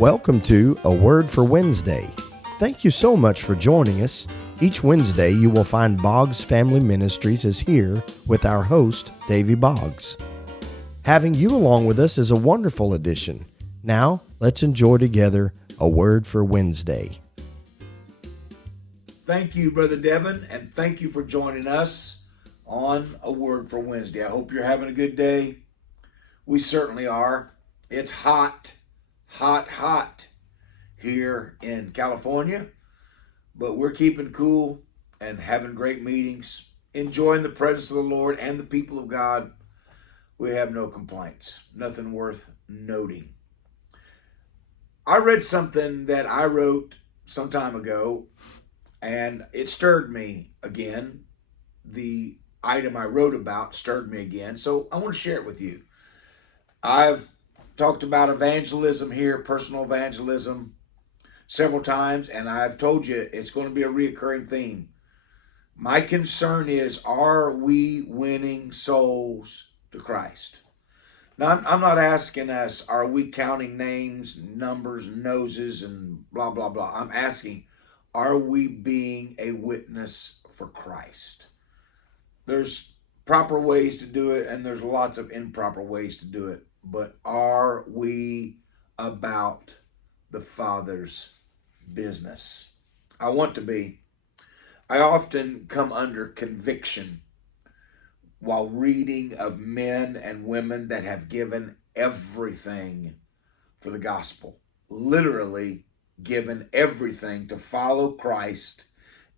Welcome to A Word for Wednesday. Thank you so much for joining us. Each Wednesday you will find Boggs Family Ministries is here with our host, Davy Boggs. Having you along with us is a wonderful addition. Now, let's enjoy together A Word for Wednesday. Thank you, Brother Devin, and thank you for joining us on A Word for Wednesday. I hope you're having a good day. We certainly are. It's hot here in California, but we're keeping cool and having great meetings, enjoying the presence of the Lord and the people of God. We have no complaints, nothing worth noting. I read something that I wrote some time ago, and it stirred me again. The item I wrote about stirred me again, so I want to share it with you. I've talked about evangelism here, personal evangelism, several times, and I've told you it's going to be a reoccurring theme. My concern is, are we winning souls to Christ? Now, I'm not asking us, are we counting names, numbers, noses, and blah, blah, blah. I'm asking, are we being a witness for Christ? There's proper ways to do it, and there's lots of improper ways to do it. But are we about the Father's business? I want to be. I often come under conviction while reading of men and women that have given everything for the gospel. Literally given everything to follow Christ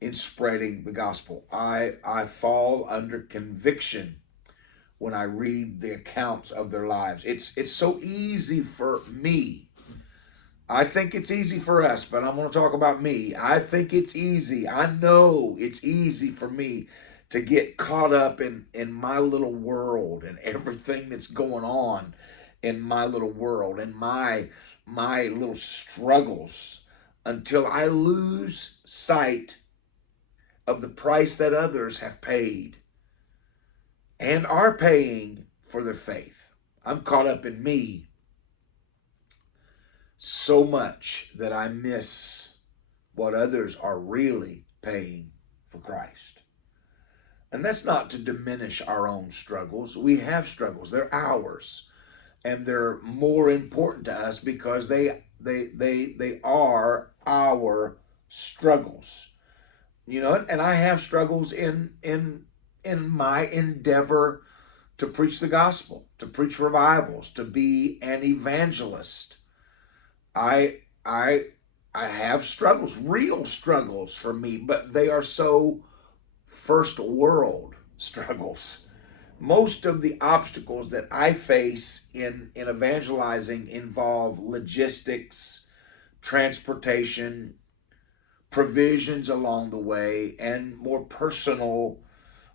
in spreading the gospel. I fall under conviction when I read the accounts of their lives. It's so easy for me. I think it's easy for us, but I'm going to talk about me. I think it's easy. I know it's easy for me to get caught up in my little world and everything that's going on in my little world and my little struggles until I lose sight of the price that others have paid and are paying for their faith. I'm caught up in me so much that I miss what others are really paying for Christ. And that's not to diminish our own struggles. We have struggles. They're ours. And they're more important to us because they are our struggles. You know, and I have struggles in my endeavor to preach the gospel, to preach revivals, to be an evangelist. I have struggles, real struggles for me, but they are so first world struggles. Most of the obstacles that I face in evangelizing involve logistics, transportation, provisions along the way, and more personal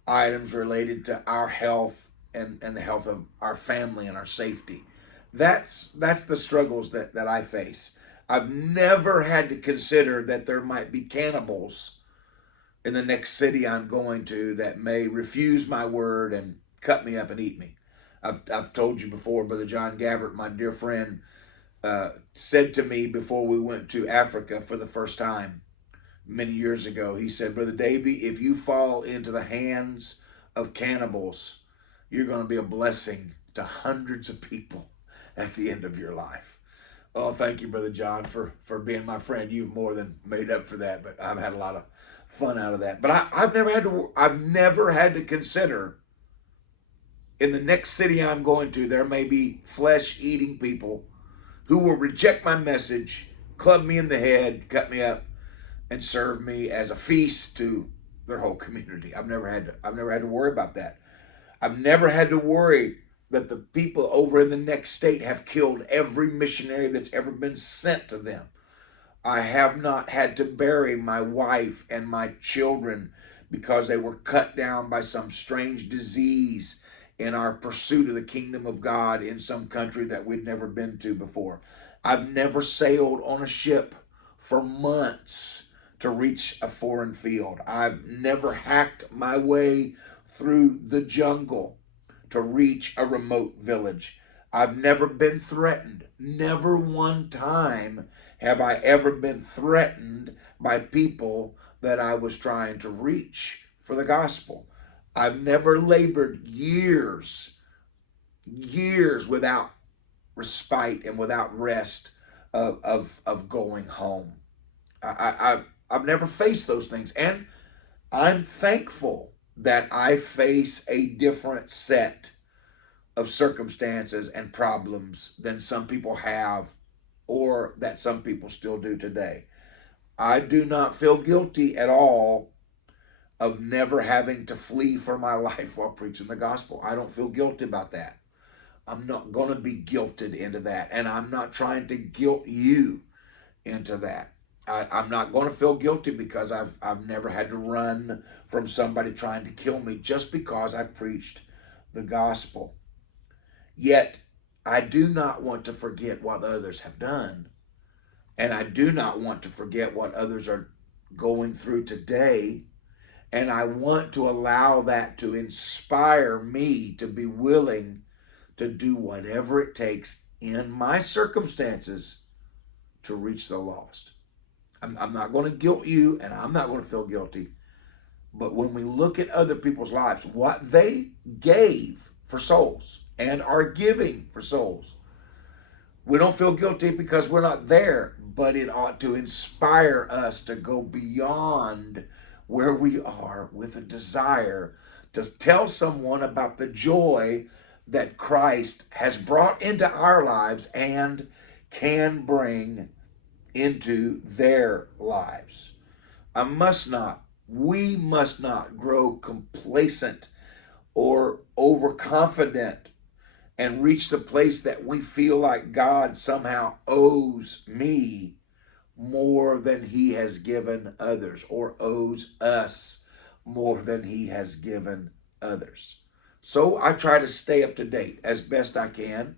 items related to our health and the health of our family and our safety. That's the struggles that I face. I've never had to consider that there might be cannibals in the next city I'm going to that may refuse my word and cut me up and eat me. I've told you before, Brother John Gabbert, my dear friend, said to me before we went to Africa for the first time many years ago, he said, Brother Davy, if you fall into the hands of cannibals, you're going to be a blessing to hundreds of people at the end of your life. Oh, thank you, Brother John, for being my friend. You've more than made up for that, but I've had a lot of fun out of that. But I've never had to consider in the next city I'm going to, there may be flesh-eating people who will reject my message, club me in the head, cut me up, and serve me as a feast to their whole community. I've never had to worry about that. I've never had to worry that the people over in the next state have killed every missionary that's ever been sent to them. I have not had to bury my wife and my children because they were cut down by some strange disease in our pursuit of the kingdom of God in some country that we'd never been to before. I've never sailed on a ship for months to reach a foreign field. I've never hacked my way through the jungle to reach a remote village. I've never been threatened. Never one time have I ever been threatened by people that I was trying to reach for the gospel. I've never labored years without respite and without rest of going home. I've never faced those things, and I'm thankful that I face a different set of circumstances and problems than some people have, or that some people still do today. I do not feel guilty at all of never having to flee for my life while preaching the gospel. I don't feel guilty about that. I'm not going to be guilted into that, and I'm not trying to guilt you into that. I'm not going to feel guilty because I've never had to run from somebody trying to kill me just because I preached the gospel. Yet, I do not want to forget what others have done, and I do not want to forget what others are going through today, and I want to allow that to inspire me to be willing to do whatever it takes in my circumstances to reach the lost. I'm not going to guilt you, and I'm not going to feel guilty. But when we look at other people's lives, what they gave for souls and are giving for souls, we don't feel guilty because we're not there, but it ought to inspire us to go beyond where we are with a desire to tell someone about the joy that Christ has brought into our lives and can bring into their lives. We must not grow complacent or overconfident and reach the place that we feel like God somehow owes me more than he has given others, or owes us more than he has given others. So I try to stay up to date as best I can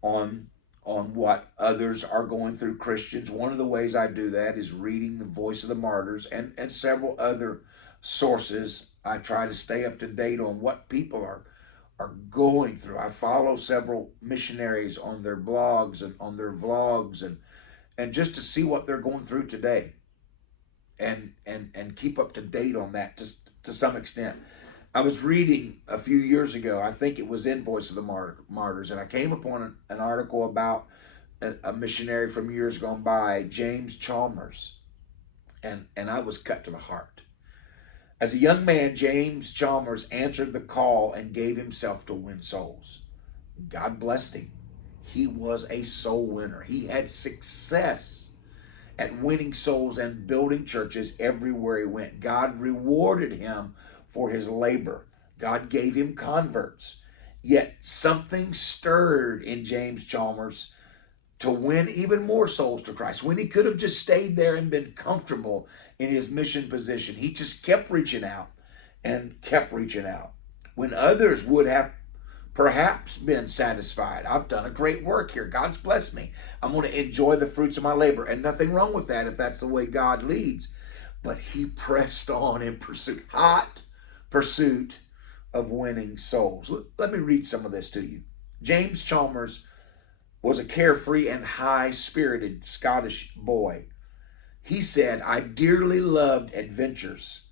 on what others are going through, Christians. One of the ways I do that is reading the Voice of the Martyrs and several other sources. I try to stay up to date on what people are going through. I follow several missionaries on their blogs and on their vlogs, and just to see what they're going through today, and keep up to date on that to some extent. I was reading a few years ago, I think it was in Voice of the Martyrs, and I came upon an article about a missionary from years gone by, James Chalmers, and I was cut to the heart. As a young man, James Chalmers answered the call and gave himself to win souls. God blessed him. He was a soul winner. He had success at winning souls and building churches everywhere he went. God rewarded him for his labor. God gave him converts. Yet something stirred in James Chalmers to win even more souls to Christ. When he could have just stayed there and been comfortable in his mission position, he just kept reaching out and kept reaching out. When others would have perhaps been satisfied. I've done a great work here. God's blessed me. I'm going to enjoy the fruits of my labor. And nothing wrong with that if that's the way God leads. But he pressed on in pursuit, hot pursuit of winning souls. Let me read some of this to you. James Chalmers was a carefree and high-spirited Scottish boy. He said, "I dearly loved adventures,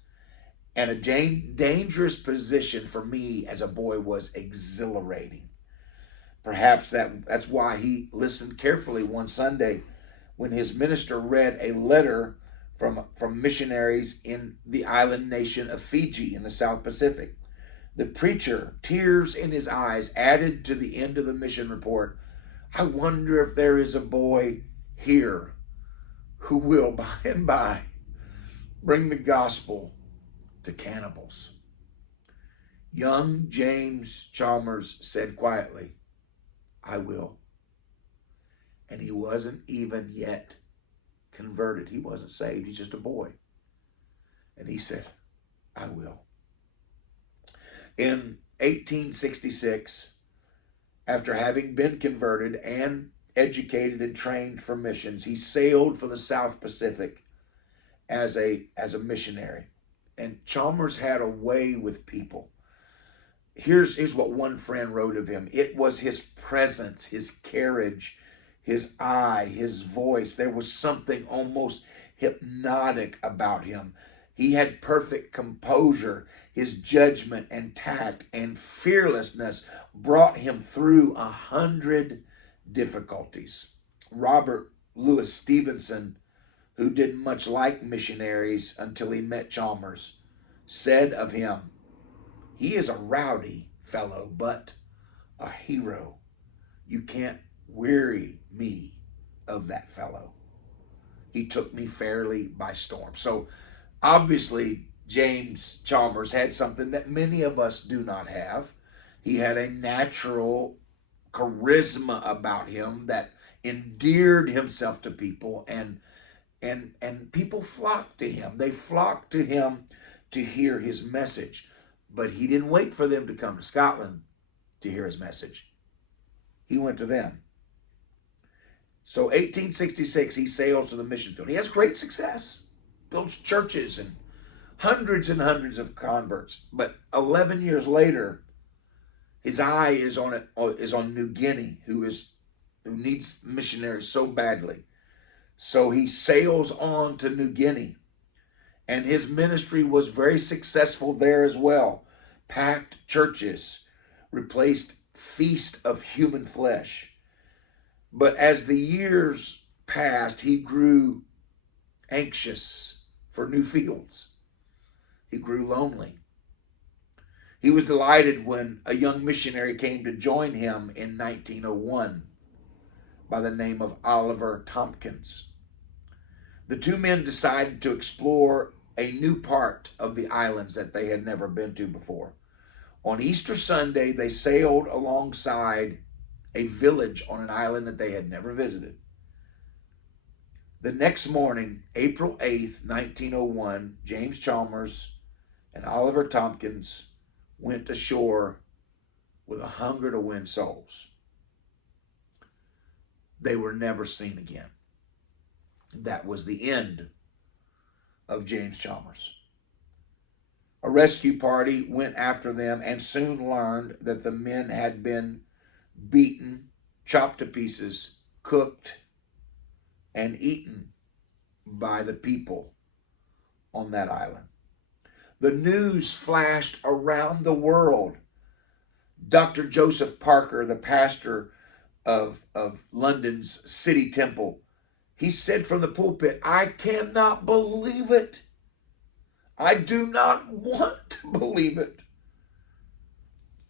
and a dangerous position for me as a boy was exhilarating." Perhaps that's why he listened carefully one Sunday when his minister read a letter from missionaries in the island nation of Fiji in the South Pacific. The preacher, tears in his eyes, added to the end of the mission report, "I wonder if there is a boy here who will by and by bring the gospel to cannibals." Young James Chalmers said quietly, "I will." And he wasn't even yet converted. He wasn't saved. He's just a boy. And he said, "I will." In 1866, after having been converted and educated and trained for missions, he sailed for the South Pacific as a missionary. And Chalmers had a way with people Here's what one friend wrote of him. It was his presence, his carriage, his eye, his voice. There was something almost hypnotic about him. He had perfect composure. His judgment and tact and fearlessness brought him through 100 difficulties. Robert Louis Stevenson, who didn't much like missionaries until he met Chalmers, said of him, "He is a rowdy fellow, but a hero. You can't weary me of that fellow. He took me fairly by storm." So obviously, James Chalmers had something that many of us do not have. He had a natural charisma about him that endeared himself to people, and people flocked to him. They flocked to him to hear his message. But he didn't wait for them to come to Scotland to hear his message. He went to them. So 1866, he sails to the mission field. He has great success, builds churches and hundreds of converts. But 11 years later, his eye is on New Guinea, who needs missionaries so badly. So he sails on to New Guinea, and his ministry was very successful there as well. Packed churches, replaced feast of human flesh. But as the years passed, he grew anxious for new fields. He grew lonely. He was delighted when a young missionary came to join him in 1901 by the name of Oliver Tompkins. The two men decided to explore a new part of the islands that they had never been to before. On Easter Sunday, they sailed alongside a village on an island that they had never visited. The next morning, April 8th, 1901, James Chalmers and Oliver Tompkins went ashore with a hunger to win souls. They were never seen again. That was the end of James Chalmers. A rescue party went after them and soon learned that the men had been beaten, chopped to pieces, cooked, and eaten by the people on that island. The news flashed around the world. Dr. Joseph Parker, the pastor of London's City Temple, he said from the pulpit, "I cannot believe it. I do not want to believe it."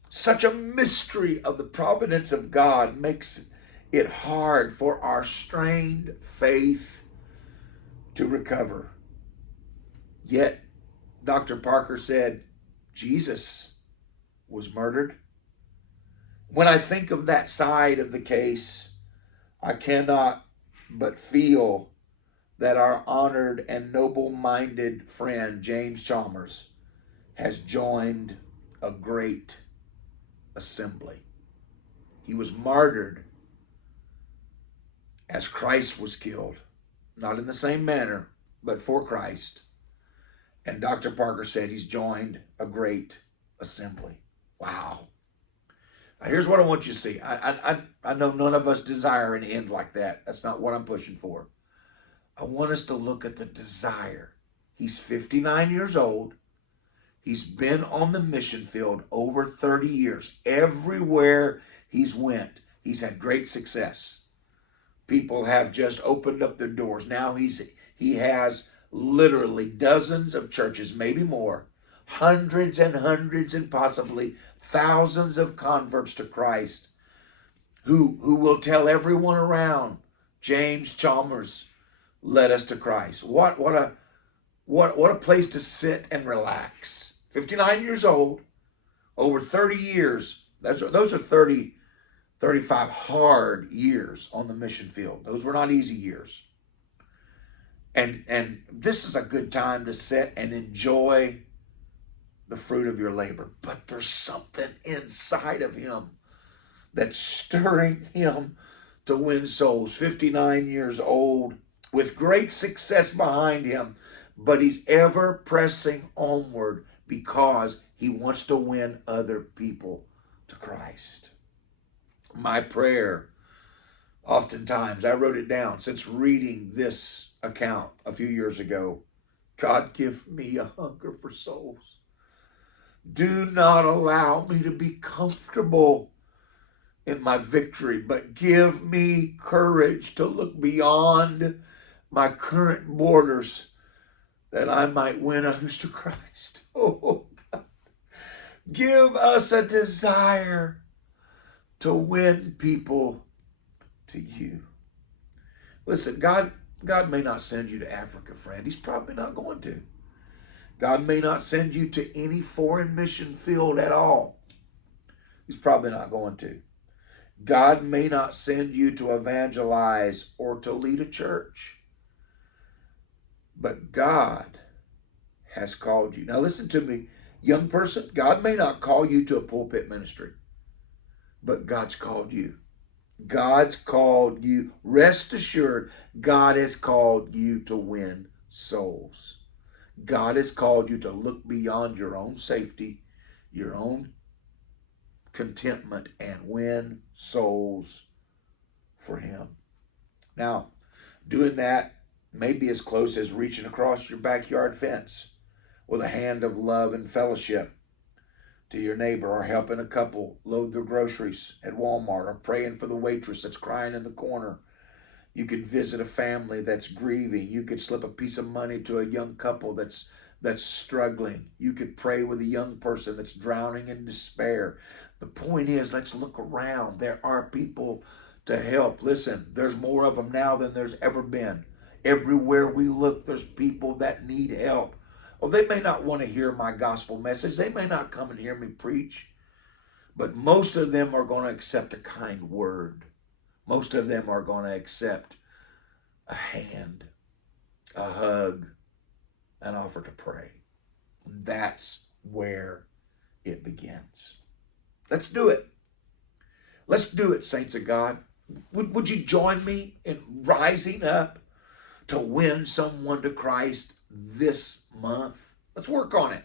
Such a mystery of the providence of God makes it hard for our strained faith to recover. Yet, Dr. Parker said, Jesus was murdered. When I think of that side of the case, I cannot but feel that our honored and noble-minded friend, James Chalmers, has joined a great assembly. He was martyred as Christ was killed, not in the same manner, but for Christ. And Dr. Parker said he's joined a great assembly. Wow. Now here's what I want you to see. I know none of us desire an end like that. That's not what I'm pushing for. I want us to look at the desire. He's 59 years old. He's been on the mission field over 30 years. Everywhere he's went, he's had great success. People have just opened up their doors. Now he has literally dozens of churches, maybe more, hundreds and possibly thousands of converts to Christ who will tell everyone around, James Chalmers led us to Christ. What a place to sit and relax. 59 years old, over 30 years. Those are 35 hard years on the mission field. Those were not easy years. And this is a good time to sit and enjoy the fruit of your labor. But there's something inside of him that's stirring him to win souls. 59 years old, with great success behind him, but he's ever pressing onward because He wants to win other people to Christ. My prayer, oftentimes, I wrote it down since reading this account a few years ago. God, give me a hunger for souls. Do not allow me to be comfortable in my victory, but give me courage to look beyond my current borders that I might win others to Christ. Oh, God. Give us a desire to win people to you. Listen, God may not send you to Africa, friend. He's probably not going to. God may not send you to any foreign mission field at all. He's probably not going to. God may not send you to evangelize or to lead a church. But God has called you. Now listen to me, young person. God may not call you to a pulpit ministry, but God's called you. God's called you. Rest assured, God has called you to win souls. God has called you to look beyond your own safety, your own contentment, and win souls for Him. Now, doing that may be as close as reaching across your backyard fence with a hand of love and fellowship to your neighbor, or helping a couple load their groceries at Walmart, or praying for the waitress that's crying in the corner. You could visit a family that's grieving. You could slip a piece of money to a young couple that's struggling. You could pray with a young person that's drowning in despair. The point is, let's look around. There are people to help. Listen, there's more of them now than there's ever been. Everywhere we look, there's people that need help. Oh, they may not want to hear my gospel message. They may not come and hear me preach. But most of them are going to accept a kind word. Most of them are going to accept a hand, a hug, an offer to pray. That's where it begins. Let's do it. Let's do it, saints of God. Would you join me in rising up to win someone to Christ this month? Let's work on it.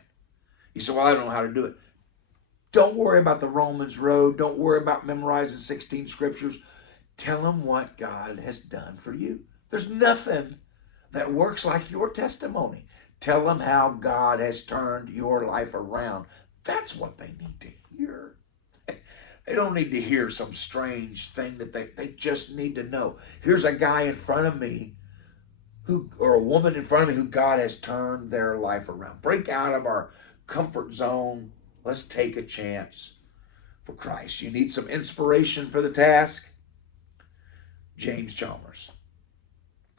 You say, well, I don't know how to do it. Don't worry about the Romans road. Don't worry about memorizing 16 scriptures. Tell them what God has done for you. There's nothing that works like your testimony. Tell them how God has turned your life around. That's what they need to hear. They don't need to hear some strange thing that they just need to know. Here's a guy in front of me or a woman in front of me who God has turned their life around. Break out of our comfort zone. Let's take a chance for Christ. You need some inspiration for the task? James Chalmers.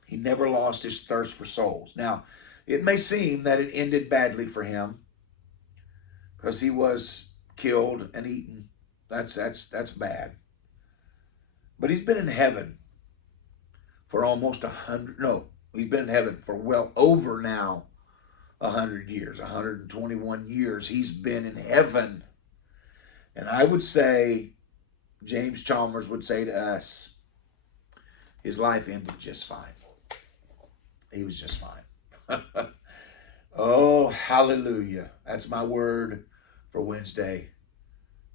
He never lost his thirst for souls. Now, it may seem that it ended badly for him because he was killed and eaten. That's bad. But he's been in heaven for almost 100. No, he's been in heaven for well over now 100 years, 121 years. He's been in heaven. And I would say, James Chalmers would say to us, his life ended just fine. He was just fine. Oh, hallelujah. That's my word for Wednesday.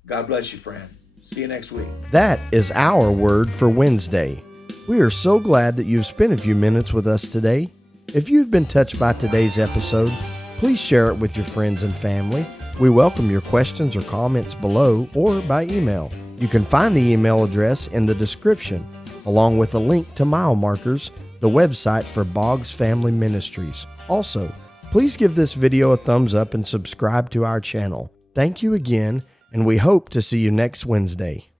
God bless you, friend. See you next week. That is our word for Wednesday. We are so glad that you've spent a few minutes with us today. If you've been touched by today's episode, please share it with your friends and family. We welcome your questions or comments below or by email. You can find the email address in the description, along with a link to mile markers, the website for Boggs Family Ministries. Also, please give this video a thumbs up and subscribe to our channel. Thank you again, and we hope to see you next Wednesday.